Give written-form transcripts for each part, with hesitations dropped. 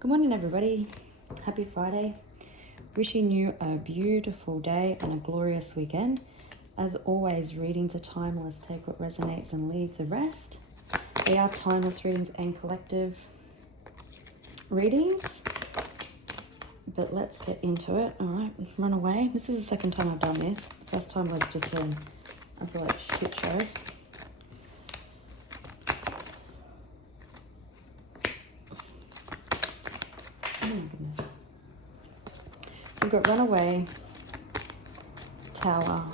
Good morning, everybody. Happy Friday. Wishing you a beautiful day and a glorious weekend. As always, readings are timeless. Take what resonates and leave the rest. They are timeless readings and collective readings. But let's get into it. All right, run away. This is the second time I've done this. The first time was just an absolute shit show. Oh my goodness. We've got runaway, tower,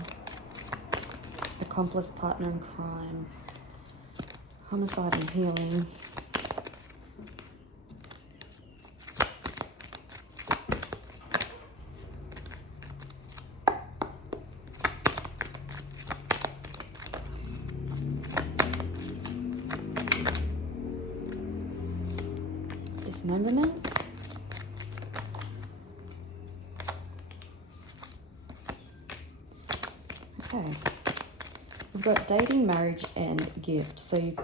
accomplice, partner in crime, homicide and healing, dismemberment, okay. We've got dating, marriage, and gift. So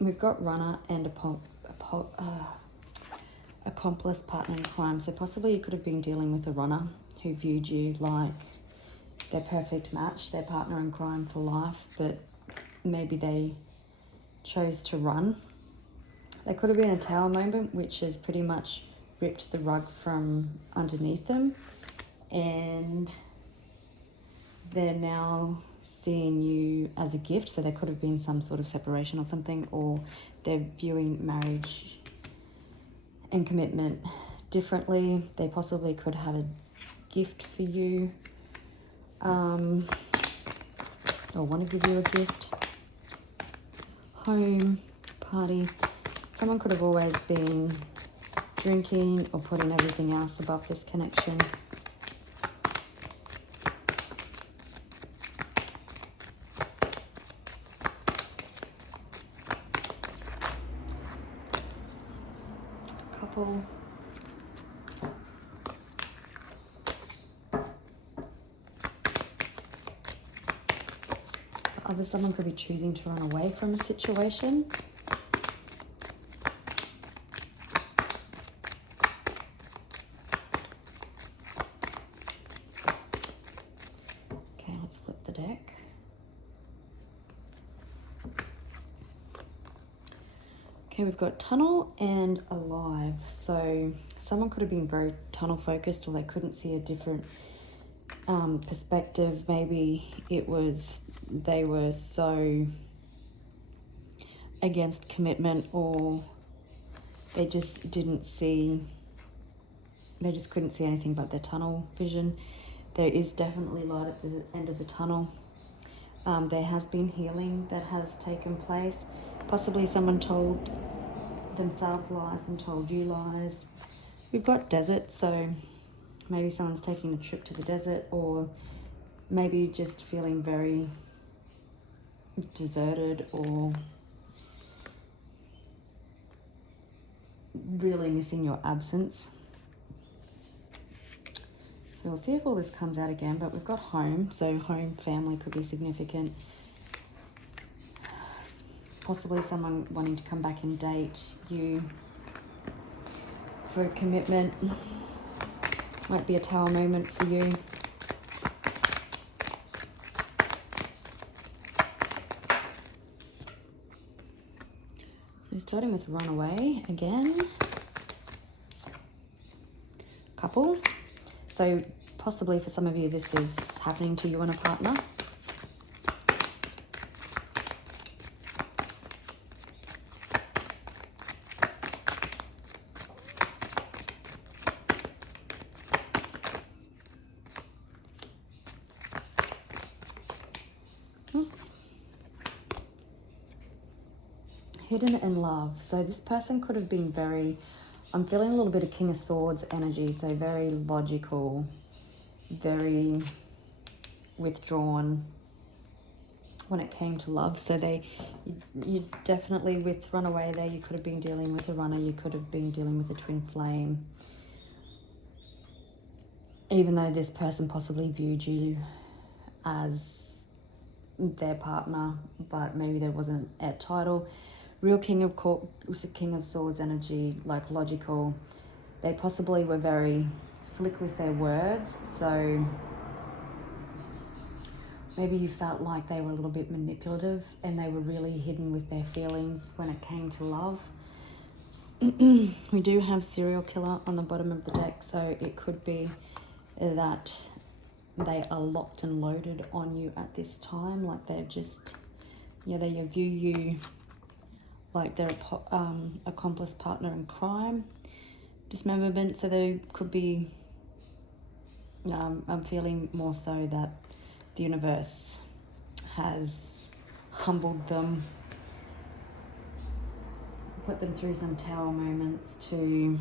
we've got runner and accomplice, partner in crime. So possibly you could have been dealing with a runner who viewed you like their perfect match, their partner in crime for life, but maybe they chose to run. There could have been a tower moment, which has pretty much ripped the rug from underneath them, and they're now seeing you as a gift. So there could have been some sort of separation or something, or they're viewing marriage and commitment differently. They possibly could have a gift for you, or want to give you a gift. Home, party. Someone could have always been drinking or putting everything else above this connection. Couple. Someone could be choosing to run away from a situation. Okay, let's flip the deck. Okay, we've got tunnel and alive. So someone could have been very tunnel focused, or they couldn't see a different perspective. Maybe it was they were so against commitment, or they just couldn't see anything but their tunnel vision. There is definitely light at the end of the tunnel. There has been healing that has taken place. Possibly someone told themselves lies and told you lies. We've got desert, so maybe someone's taking a trip to the desert, or maybe just feeling very deserted or really missing your absence. So we'll see if all this comes out again, but we've got home. So home, family could be significant. Possibly someone wanting to come back and date you for a commitment. Might be a tower moment for you. So starting with runaway again. Couple. So possibly for some of you, this is happening to you and a partner. Oops. Hidden in love. So this person could have been I'm feeling a little bit of King of Swords energy, so very logical, very withdrawn when it came to love. So you definitely, with runaway there, you could have been dealing with a runner, you could have been dealing with a twin flame. Even though this person possibly viewed you as their partner, but maybe there wasn't a title. Real King of Swords energy, like logical, They possibly were very slick with their words, so maybe you felt like they were a little bit manipulative and they were really hidden with their feelings when it came to love. We do have serial killer on the bottom of the deck, so it could be that they are locked and loaded on you at this time. Like they're just, yeah, they view you like they're accomplice partner in crime, dismemberment. So they could be, I'm feeling more so that the universe has humbled them, put them through some tower moments to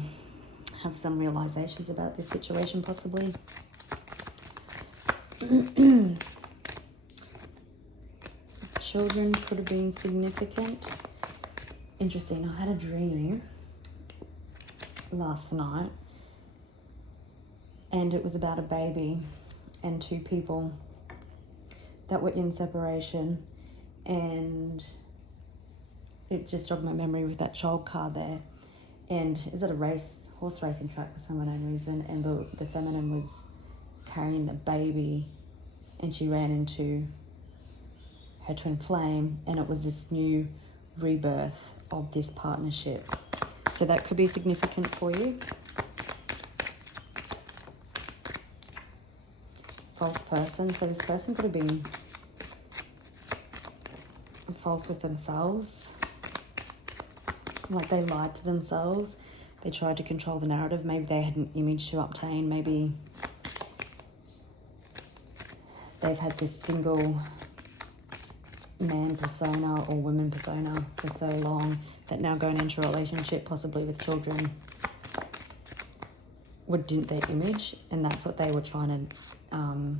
have some realizations about this situation possibly. Children could have been significant. Interesting, I had a dream last night and it was about a baby and two people that were in separation, and it just jogged my memory with that child card there. And it was at a horse racing track for some unknown reason, and the feminine was carrying the baby and she ran into her twin flame, and it was this new rebirth of this partnership. So that could be significant for you. False person. So this person could have been false with themselves. Like they lied to themselves. They tried to control the narrative. Maybe they had an image to obtain. Maybe they've had this single man persona or woman persona for so long that now going into a relationship, possibly with children, would dint their image, and that's what they were trying to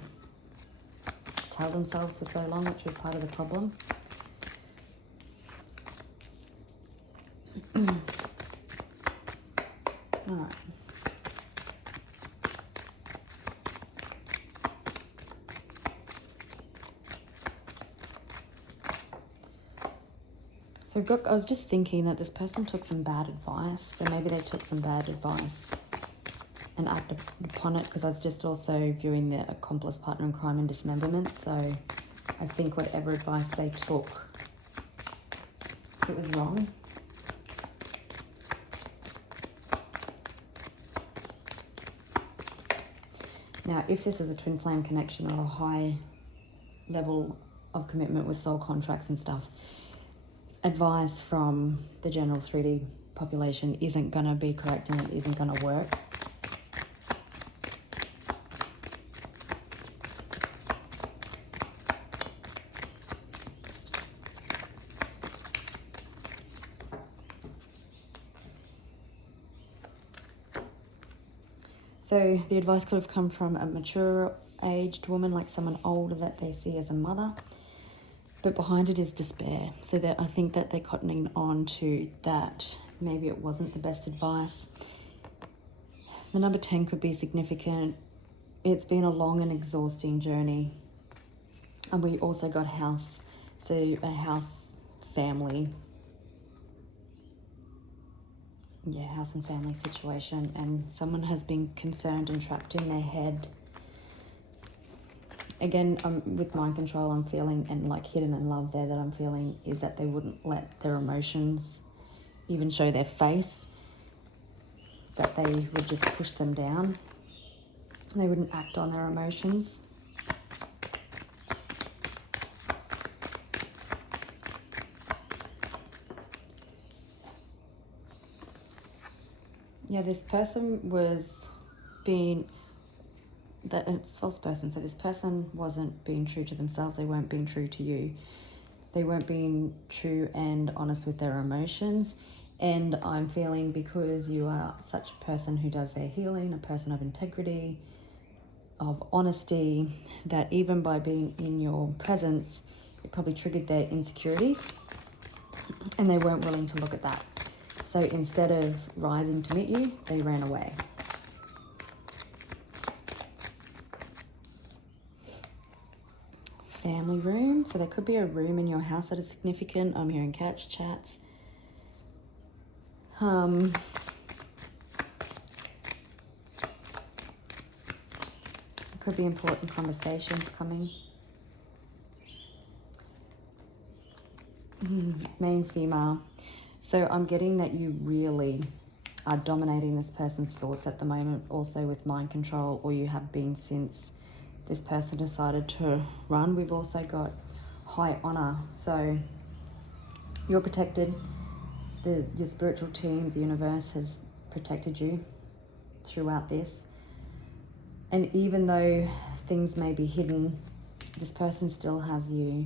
tell themselves for so long, which was part of the problem. All right. So I was just thinking that this person took some bad advice. So maybe they took some bad advice and acted upon it, because I was just also viewing the accomplice partner in crime and dismemberment. So I think whatever advice they took, it was wrong. Now, if this is a twin flame connection or a high level of commitment with soul contracts and stuff, advice from the general 3D population isn't going to be correct and it isn't going to work. So the advice could have come from a mature aged woman, like someone older that they see as a mother. But behind it is despair. So that I think that they're cottoning on to that. Maybe it wasn't the best advice. The number 10 could be significant. It's been a long and exhausting journey. And we also got house. So a house family. Yeah, house and family situation. And someone has been concerned and trapped in their head. Again, with mind control, I'm feeling, and like hidden in love there that I'm feeling, is that they wouldn't let their emotions even show their face, that they would just push them down. They wouldn't act on their emotions. Yeah, this person was being... that it's false person. So this person wasn't being true to themselves. They weren't being true to you. They weren't being true and honest with their emotions. And I'm feeling, because you are such a person who does their healing, a person of integrity, of honesty, that even by being in your presence, it probably triggered their insecurities, and they weren't willing to look at that. So instead of rising to meet you, they ran away. Family room. So there could be a room in your house that is significant. I'm hearing couch chats. could be important conversations coming. Main female. So I'm getting that you really are dominating this person's thoughts at the moment, also with mind control, or you have been since this person decided to run. We've also got high honor. So you're protected. Your spiritual team, the universe, has protected you throughout this. And even though things may be hidden, this person still has you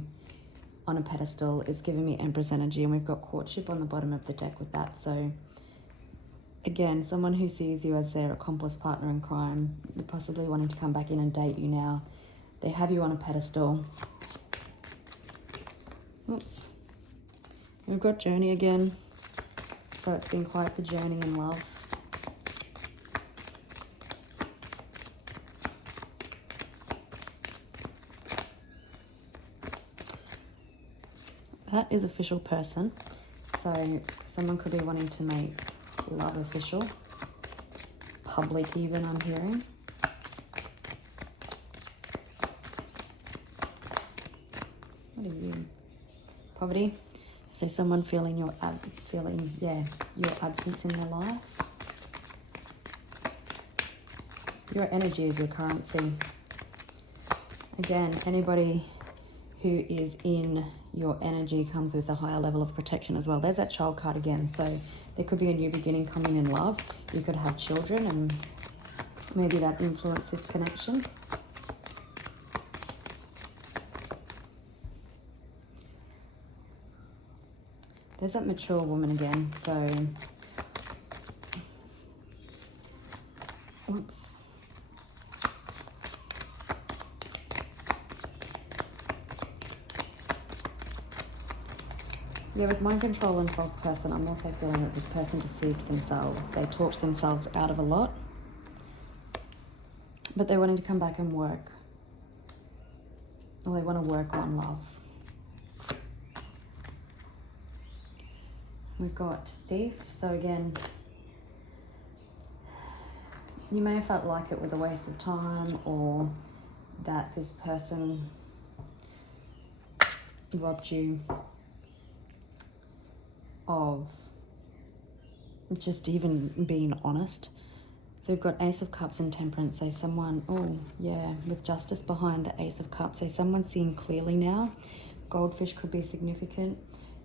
on a pedestal. It's giving me Empress energy, and we've got courtship on the bottom of the deck with that. So again, someone who sees you as their accomplice partner in crime, possibly wanting to come back in and date you now. They have you on a pedestal. Oops. We've got journey again. So it's been quite the journey in love. That is official person. So someone could be wanting to make love official. Public even, I'm hearing. What are you? Poverty. So someone feeling your absence in their life. Your energy is your currency. Again, anybody who is in your energy comes with a higher level of protection as well. There's that child card again. So there could be a new beginning coming in love. You could have children, and maybe that influences this connection. There's that mature woman again. So, oops. Yeah, with mind control and false person, I'm also feeling that this person deceived themselves. They talked themselves out of a lot, but they're wanting to come back and work. Or they want to work on love. We've got thief. So again, you may have felt like it was a waste of time, or that this person robbed you of just even being honest. So we've got Ace of Cups and Temperance. So someone, with Justice behind the Ace of Cups. So someone's seeing clearly now. Goldfish could be significant.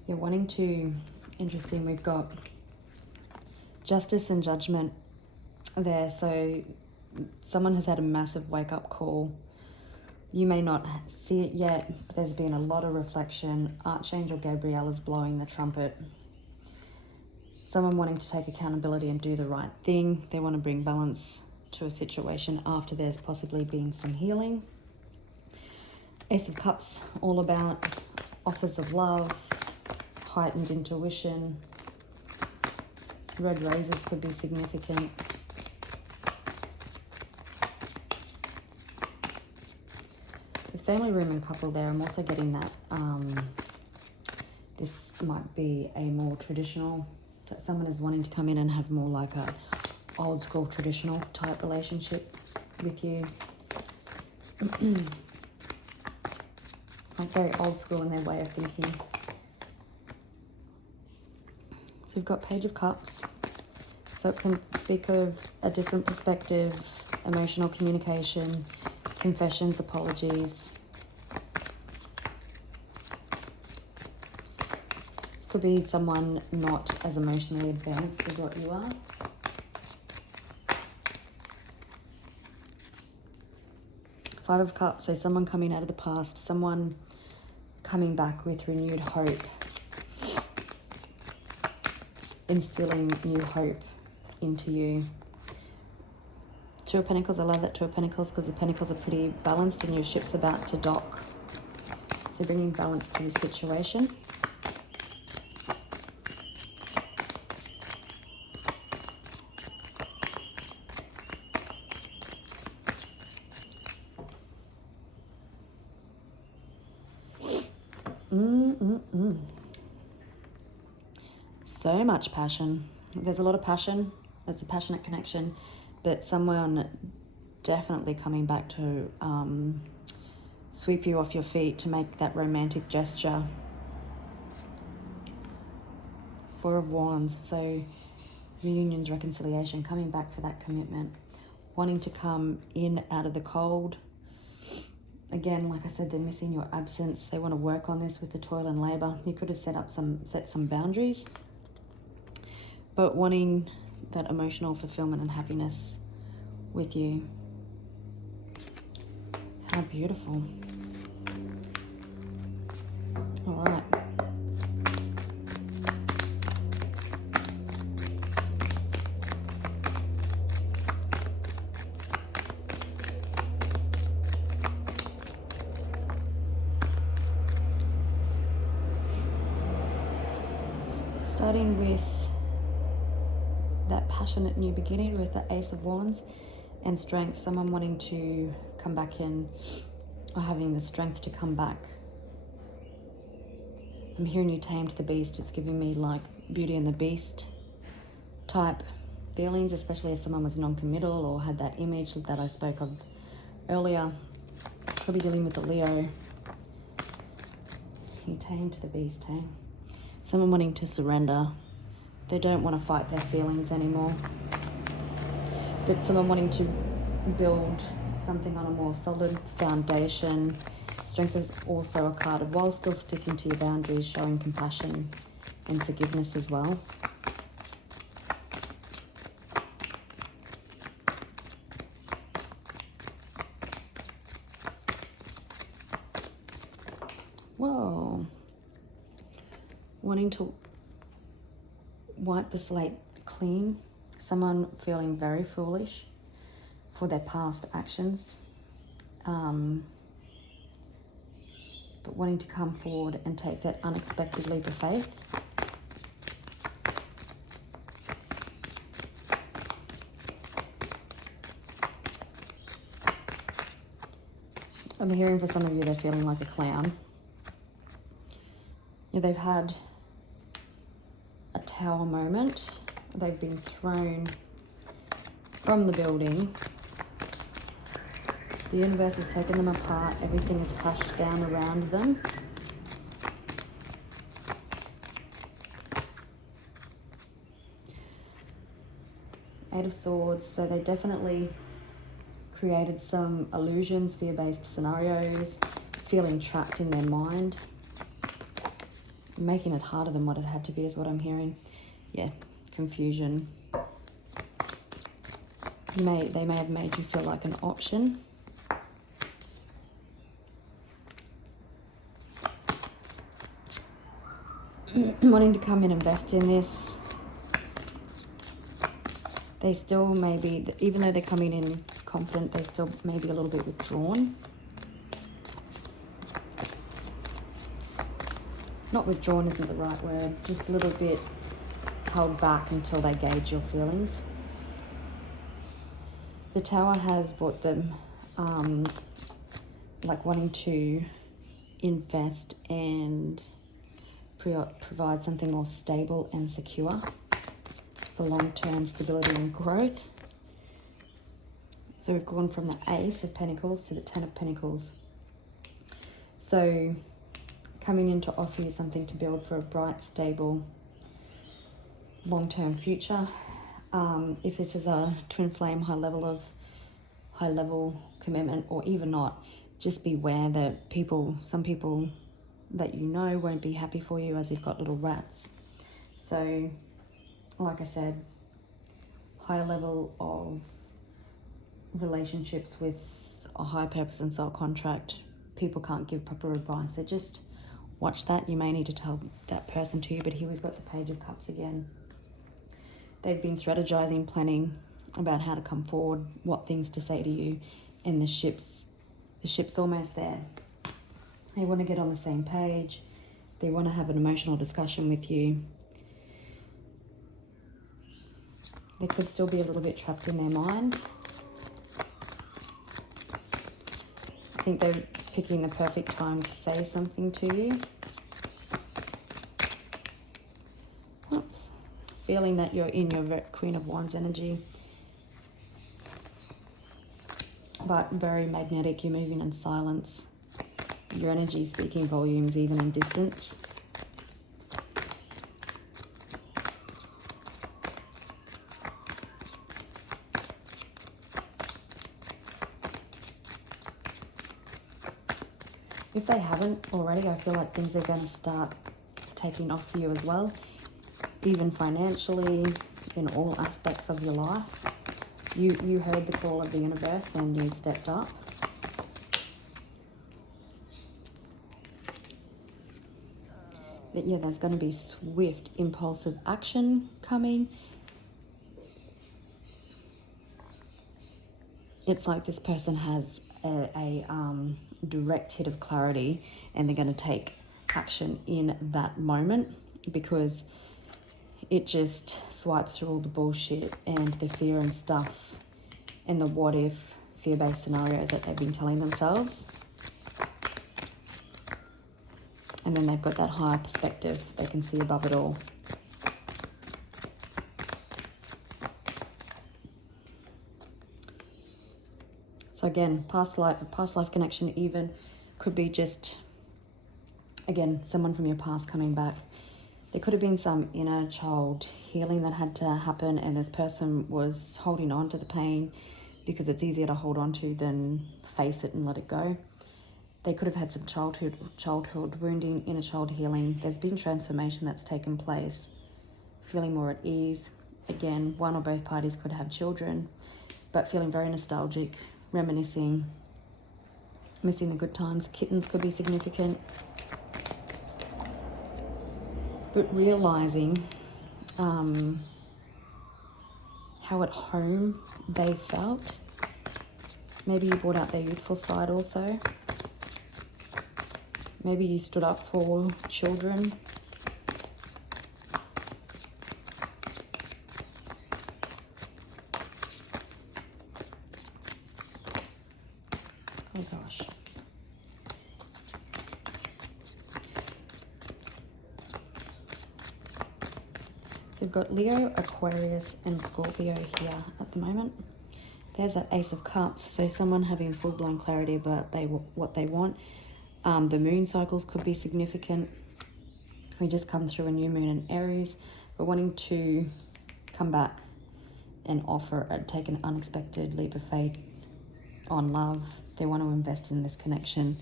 You're wanting to, interesting, we've got Justice and Judgment there. So someone has had a massive wake-up call. You may not see it yet, but there's been a lot of reflection. Archangel Gabriel is blowing the trumpet. Someone wanting to take accountability and do the right thing. They want to bring balance to a situation after there's possibly been some healing. Ace of Cups, all about offers of love, heightened intuition. Red roses could be significant. The family room and couple there, I'm also getting that this might be a more traditional, someone is wanting to come in and have more like a old school traditional type relationship with you. Like very old school in their way of thinking. So we've got Page of Cups. So it can speak of a different perspective, emotional communication, confessions, apologies. This could be someone not as emotionally advanced as what you are. Five of Cups, so someone coming out of the past, someone coming back with renewed hope, instilling new hope into you. Two of Pentacles, I love that Two of Pentacles because the Pentacles are pretty balanced and your ship's about to dock. So bringing balance to the situation. So much passion. There's a lot of passion. It's a passionate connection, but someone definitely coming back to sweep you off your feet, to make that romantic gesture. Four of Wands, so reunions, reconciliation, coming back for that commitment, wanting to come in out of the cold. Again, like I said, they're missing your absence. They want to work on this with the toil and labor. You could have set some boundaries, but wanting that emotional fulfillment and happiness with you. How beautiful. All right. Starting with that passionate new beginning with the Ace of Wands and strength, someone wanting to come back in or having the strength to come back. I'm hearing you tamed the beast. It's giving me like Beauty and the Beast type feelings, especially if someone was non-committal or had that image that I spoke of earlier. Could be dealing with the Leo. You tamed the beast, hey? Someone wanting to surrender. They don't want to fight their feelings anymore. But someone wanting to build something on a more solid foundation. Strength is also a card of, while still sticking to your boundaries, showing compassion and forgiveness as well. Whoa. Wanting to wipe the slate clean. Someone feeling very foolish for their past actions. But wanting to come forward and take that unexpected leap of faith. I'm hearing for some of you they're feeling like a clown. Yeah, they've had a tower moment. They've been thrown from the building. The universe has taken them apart. Everything is crushed down around them. Eight of Swords. So they definitely created some illusions, fear-based scenarios, feeling trapped in their mind. Making it harder than what it had to be is what I'm hearing. Yeah, confusion. They may have made you feel like an option. Wanting to come and invest in this. They still may be, even though they're coming in confident, they still may be a little bit withdrawn. Not withdrawn isn't the right word, just a little bit held back until they gauge your feelings. The Tower has brought them like wanting to invest and provide something more stable and secure for long-term stability and growth. So we've gone from the Ace of Pentacles to the Ten of Pentacles. So coming in to offer you something to build for a bright, stable, long-term future. If this is a twin flame, high level commitment, or even not, just beware that some people that you know won't be happy for you, as you've got little rats. So, like I said, high level of relationships with a high purpose and soul contract, people can't give proper advice. So just watch that. You may need to tell that person to you. But here we've got the Page of Cups again. They've been strategizing, planning about how to come forward, what things to say to you, and the ship's almost there. They want to get on the same page. They want to have an emotional discussion with you. They could still be a little bit trapped in their mind. I think they're picking the perfect time to say something to you. Oops. Feeling that you're in your Queen of Wands energy. but very magnetic. You're moving in silence. Your energy speaking volumes even in distance. If they haven't already, I feel like things are going to start taking off for you as well, even financially, in all aspects of your life. You heard the call of the universe and you stepped up. But yeah, there's going to be swift, impulsive action coming. It's like this person has a direct hit of clarity, and they're going to take action in that moment, because it just swipes through all the bullshit and the fear and stuff and the what if fear-based scenarios that they've been telling themselves. And then they've got that higher perspective. They can see above it all. So again, past life connection even could be just, again, someone from your past coming back. There could have been some inner child healing that had to happen, and this person was holding on to the pain because it's easier to hold on to than face it and let it go. They could have had some childhood wounding, inner child healing. There's been transformation that's taken place, feeling more at ease. Again, one or both parties could have children, but feeling very nostalgic, reminiscing, missing the good times. Kittens could be significant. But realizing how at home they felt. Maybe you brought out their youthful side also. Maybe you stood up for children. Oh gosh. So we've got Leo, Aquarius, and Scorpio here at the moment. There's that Ace of Cups. So someone having full-blown clarity about what they want. The moon cycles could be significant. We just come through a new moon in Aries. We're wanting to come back and offer take an unexpected leap of faith on love. They want to invest in this connection.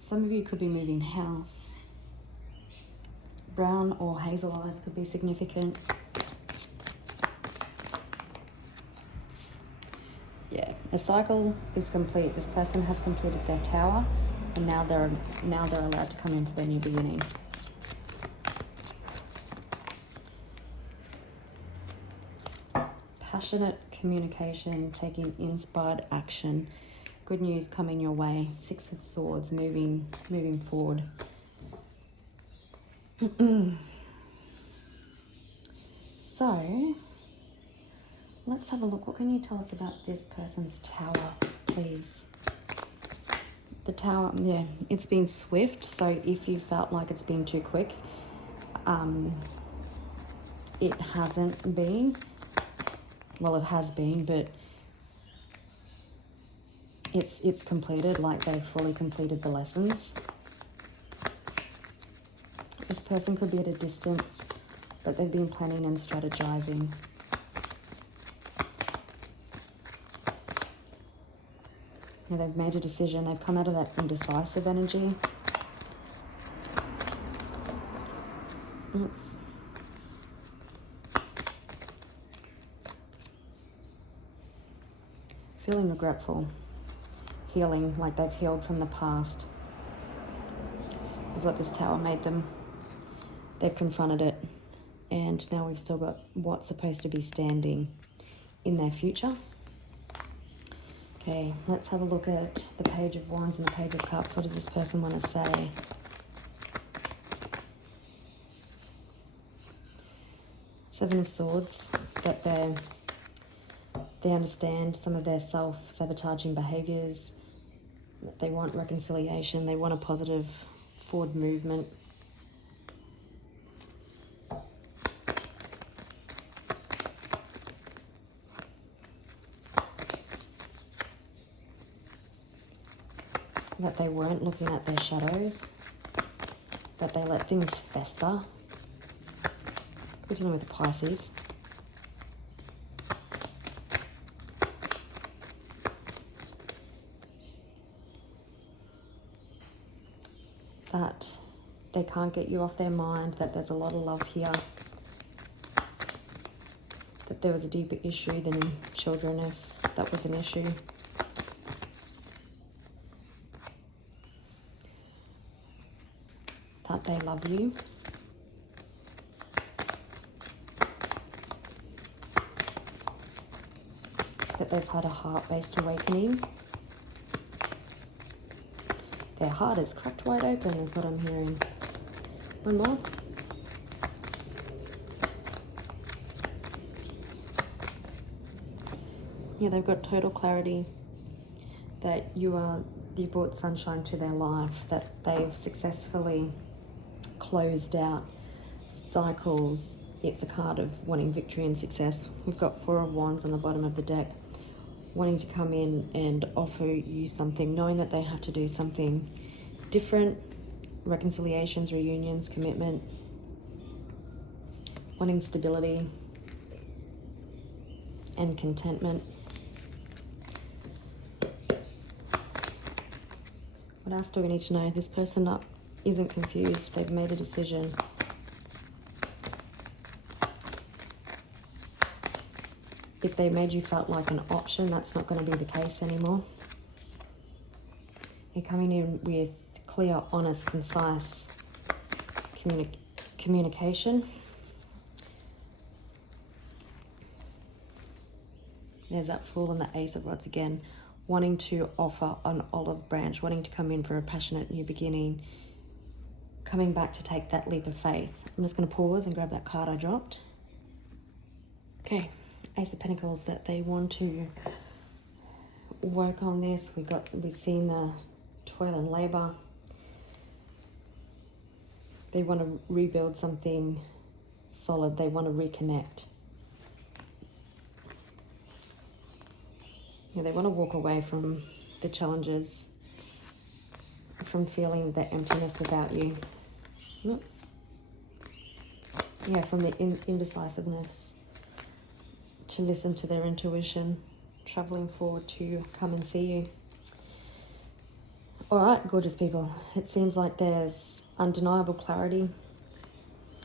Some of you could be moving house. Brown or hazel eyes could be significant. Yeah, the cycle is complete. This person has completed their tower, and now they're allowed to come in for their new beginning. Passionate communication, taking inspired action. Good news coming your way. Six of Swords, moving forward. So, let's have a look. What can you tell us about this person's tower, please? The tower, yeah, it's been swift. So if you felt like it's been too quick, it hasn't been. Well, it has been, but it's completed, like they've fully completed the lessons. This person could be at a distance, but they've been planning and strategizing. Yeah, they've made a decision. They've come out of that indecisive energy. Oops. Feeling regretful. Healing, like they've healed from the past, is what this tower made them. They've confronted it, and now we've still got what's supposed to be standing in their future. Okay, let's have a look at the Page of Wands and the Page of Cups. What does this person want to say? Seven of Swords, that they understand some of their self-sabotaging behaviors. They want reconciliation. They want a positive forward movement. that they weren't looking at their shadows, that they let things fester. We're dealing with the Pisces. That they can't get you off their mind, that there's a lot of love here, that there was a deeper issue than children, if that was an issue. That they love you. That they've had a heart-based awakening. Their heart is cracked wide open is what I'm hearing. One more. Yeah, they've got total clarity that you brought sunshine to their life, that they've successfully closed out cycles. It's a card of wanting victory and success. We've got 4 of Wands on the bottom of the deck, wanting to come in and offer you something, knowing that they have to do something different, reconciliations, reunions, commitment, wanting stability and contentment. What else do we need to know? This person isn't confused. They've made a decision. If they made you felt like an option, that's not going to be the case anymore. You're coming in with clear, honest, concise communication. There's that Fool and the Ace of Rods again, wanting to offer an olive branch, wanting to come in for a passionate new beginning, coming back to take that leap of faith. I'm just going to pause and grab that card I dropped. Okay. Ace of Pentacles, that they want to work on this. We've seen the toil and labor. They want to rebuild something solid. They want to reconnect. Yeah, they want to walk away from the challenges, from feeling the emptiness without you. Oops. Yeah, from the indecisiveness, to listen to their intuition, traveling forward to come and see you. All right, gorgeous people. It seems like there's undeniable clarity.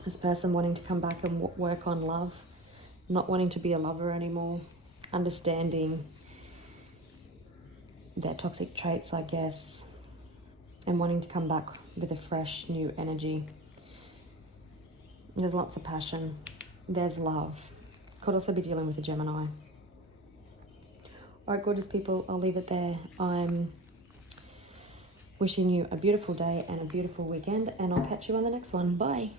This person wanting to come back and work on love, not wanting to be a lover anymore, understanding their toxic traits, I guess, and wanting to come back with a fresh, new energy. There's lots of passion. There's love. Could also be dealing with a Gemini. All right, gorgeous people, I'll leave it there. I'm wishing you a beautiful day and a beautiful weekend, and I'll catch you on the next one. Bye.